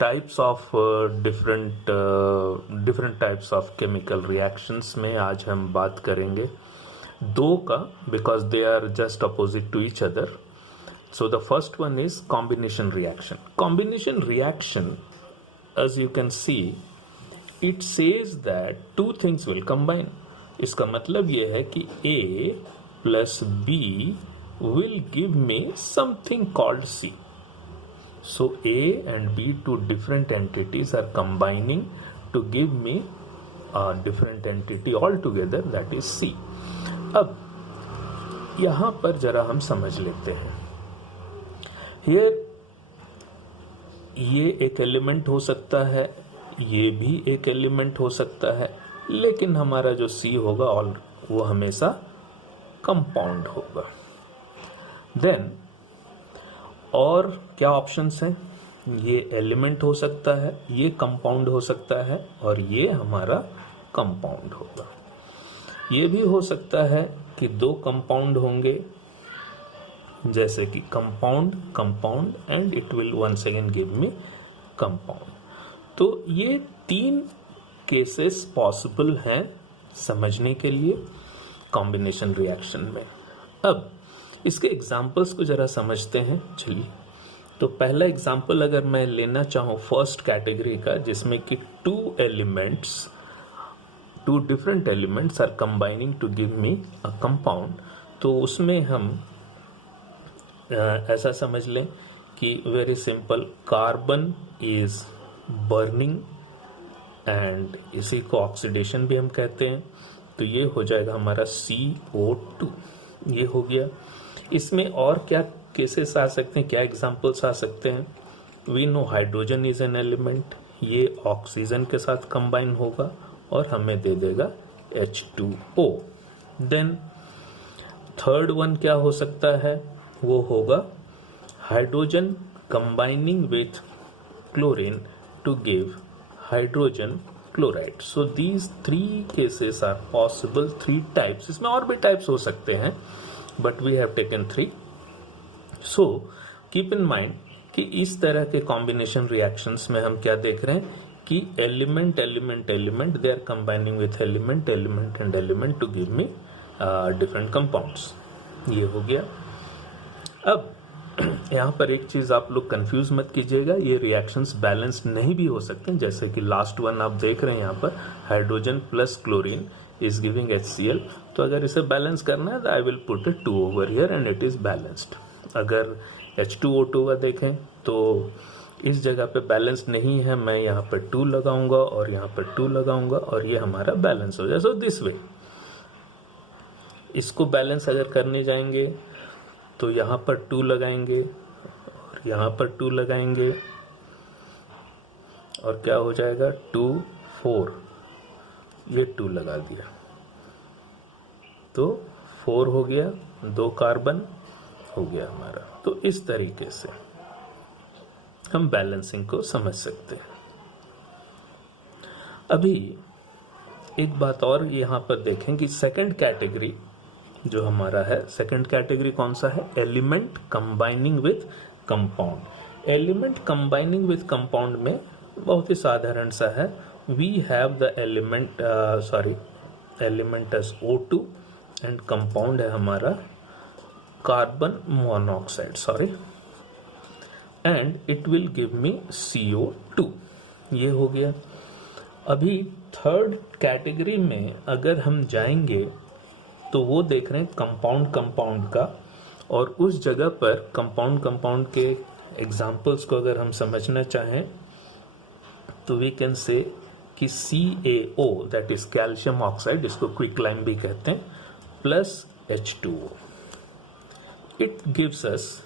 Types of different types of chemical reactions में आज हम बात करेंगे दो का, because they are just opposite to each other. So the first one is combination reaction. Combination reaction, as you can see, it says that two things will combine. इसका मतलब ये है कि A plus B will give me something called C. So A and B, two different entities, are combining to give me a different entity altogether, that is C. अब यहाँ पर जरा हम समझ लेते हैं. Here ये एक एलिमेंट हो सकता है, ये भी एक एलिमेंट हो सकता है, लेकिन हमारा जो C होगा और वो हमेशा कंपाउंड होगा. देन और क्या ऑप्शंस हैं? ये एलिमेंट हो सकता है, ये कंपाउंड हो सकता है, और ये हमारा कंपाउंड होगा. ये भी हो सकता है कि दो कंपाउंड होंगे, जैसे कि compound and it will once again give me compound. तो ये तीन केसेस पॉसिबल हैं समझने के लिए कॉम्बिनेशन रिएक्शन में. अब इसके एग्जांपल्स को जरा समझते हैं. चलिए, तो पहला एग्जांपल अगर मैं लेना चाहूँ फर्स्ट कैटेगरी का, जिसमें कि two different elements are combining to give me a compound, तो उसमें हम ऐसा समझ लें कि very simple, carbon is burning and इसी को ऑक्सीडेशन भी हम कहते हैं. तो ये हो जाएगा हमारा CO2. ये हो गया. इसमें और क्या केसेस आ सकते हैं, क्या एग्जांपल्स आ सकते हैं? We know hydrogen is an element, ये ऑक्सीजन के साथ कंबाइन होगा और हमें दे देगा H2O. देन थर्ड वन क्या हो सकता है? वो होगा hydrogen combining with chlorine to give hydrogen chloride. So these three cases are possible, three types. इसमें और भी टाइप्स हो सकते हैं, but we have taken three. So keep in mind कि इस तरह के कॉम्बिनेशन रिएक्शंस में हम क्या देख रहे हैं कि element they are combining with element and element to give me different compounds. ये हो गया. अब यहाँ पर एक चीज आप लोग कंफ्यूज मत कीजिएगा, ये रिएक्शंस बैलेंस्ड नहीं भी हो सकते हैं. जैसे कि लास्ट वन आप देख रहे हैं यहाँ पर, hydrogen plus chlorine is giving HCl. तो अगर इसे बैलेंस करना है तो I will put it 2 over here and it is balanced. अगर H2O2 का देखें तो इस जगह पे बैलेंस नहीं है, मैं यहाँ पर 2 लगाऊंगा और यहाँ पर 2 लगाऊंगा और ये हमारा बैलेंस हो जाए. सो दिस वे इसको बैलेंस अगर करने जाएंगे तो यहाँ पर 2 लगाएंगे और यहाँ पर 2 लगाएंगे और क्या हो जाएगा 2 4. ये 2 लगा दिया तो 4 हो गया, 2 कार्बन हो गया हमारा. तो इस तरीके से हम बैलेंसिंग को समझ सकते हैं. अभी एक बात और यहाँ पर देखें कि सेकंड कैटेगरी जो हमारा है, सेकंड कैटेगरी कौन सा है? Element combining with compound. Element combining with compound में बहुत ही साधारण सा है. We have the element as O2 and compound है हमारा carbon monoxide and it will give me CO2. ये हो गया. अभी थर्ड कैटेगरी में अगर हम जाएंगे तो वो देख रहे हैं कंपाउंड का, और उस जगह पर कंपाउंड के एग्जाम्पल्स को अगर हम समझना चाहें तो we can say that CaO, that is calcium oxide, इसको क्विकलाइम भी कहते हैं, plus H2O. It gives us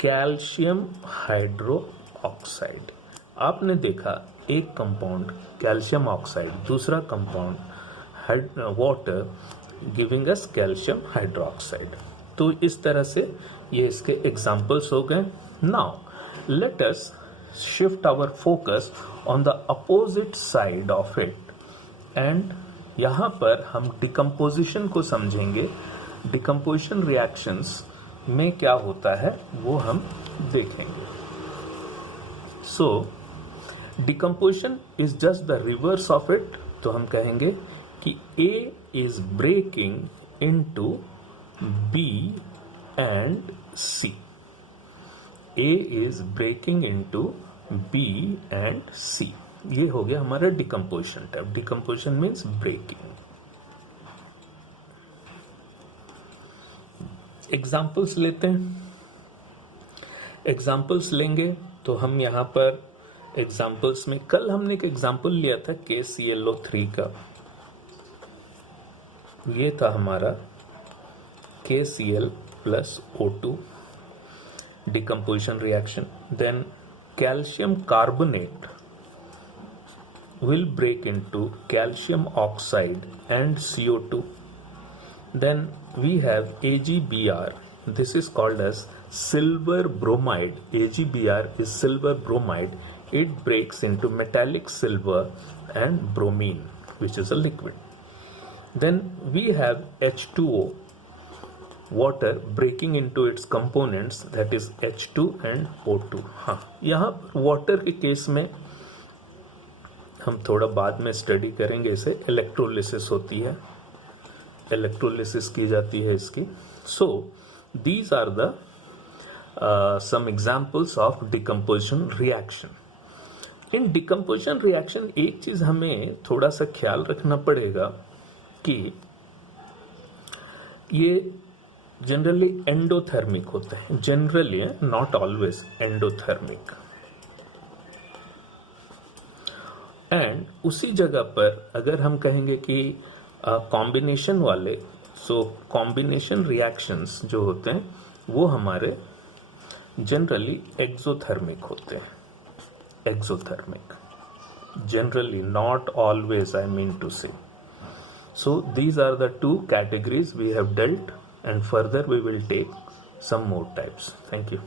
calcium hydro oxide. आपने देखा एक कंपाउंड कैल्शियम ऑक्साइड, दूसरा compound water giving us calcium hydroxide. तो इस तरह से ये इसके एग्जाम्पल्स हो गए. Now let us shift our focus on the opposite side of it, and यहाँ पर हम डिकम्पोजिशन को समझेंगे. डिकम्पोजिशन रिएक्शंस में क्या होता है वो हम देखेंगे. So decomposition is just the reverse of it. तो हम कहेंगे कि A is breaking into B and C. A is breaking into B and C. ये हो गया हमारा decomposition type. Decomposition means breaking. Examples लेते हैं. एग्जाम्पल्स लेंगे तो हम यहां पर एग्जाम्पल्स में कल हमने एक एग्जाम्पल लिया था KClO3 का. ये था हमारा KCl plus O2 decomposition reaction. Then calcium carbonate will break into calcium oxide and CO2. Then we have AgBr. This is called as silver bromide. AgBr is silver bromide. It breaks into metallic silver and bromine, which is a liquid. Then we have H2O, water breaking into its components, that is H2 and O2. हाँ, यहाँ water के case में हम थोड़ा बाद में study करेंगे. इसे इलेक्ट्रोलिसिस होती है, इलेक्ट्रोलिसिस की जाती है इसकी. So these are the some examples of decomposition reaction. इन डिकम्पोजिशन रिएक्शन एक चीज हमें थोड़ा सा ख्याल रखना पड़ेगा कि ये जनरली एंडोथर्मिक होते हैं. Generally, not always, endothermic. And उसी जगह पर अगर हम कहेंगे कि कॉम्बिनेशन वाले, सो कॉम्बिनेशन रिएक्शंस जो होते हैं वो हमारे जनरली एक्सोथर्मिक होते हैं. Exothermic, generally, not always, I mean to say. So these are the two categories we have dealt, and further we will take some more types. Thank you.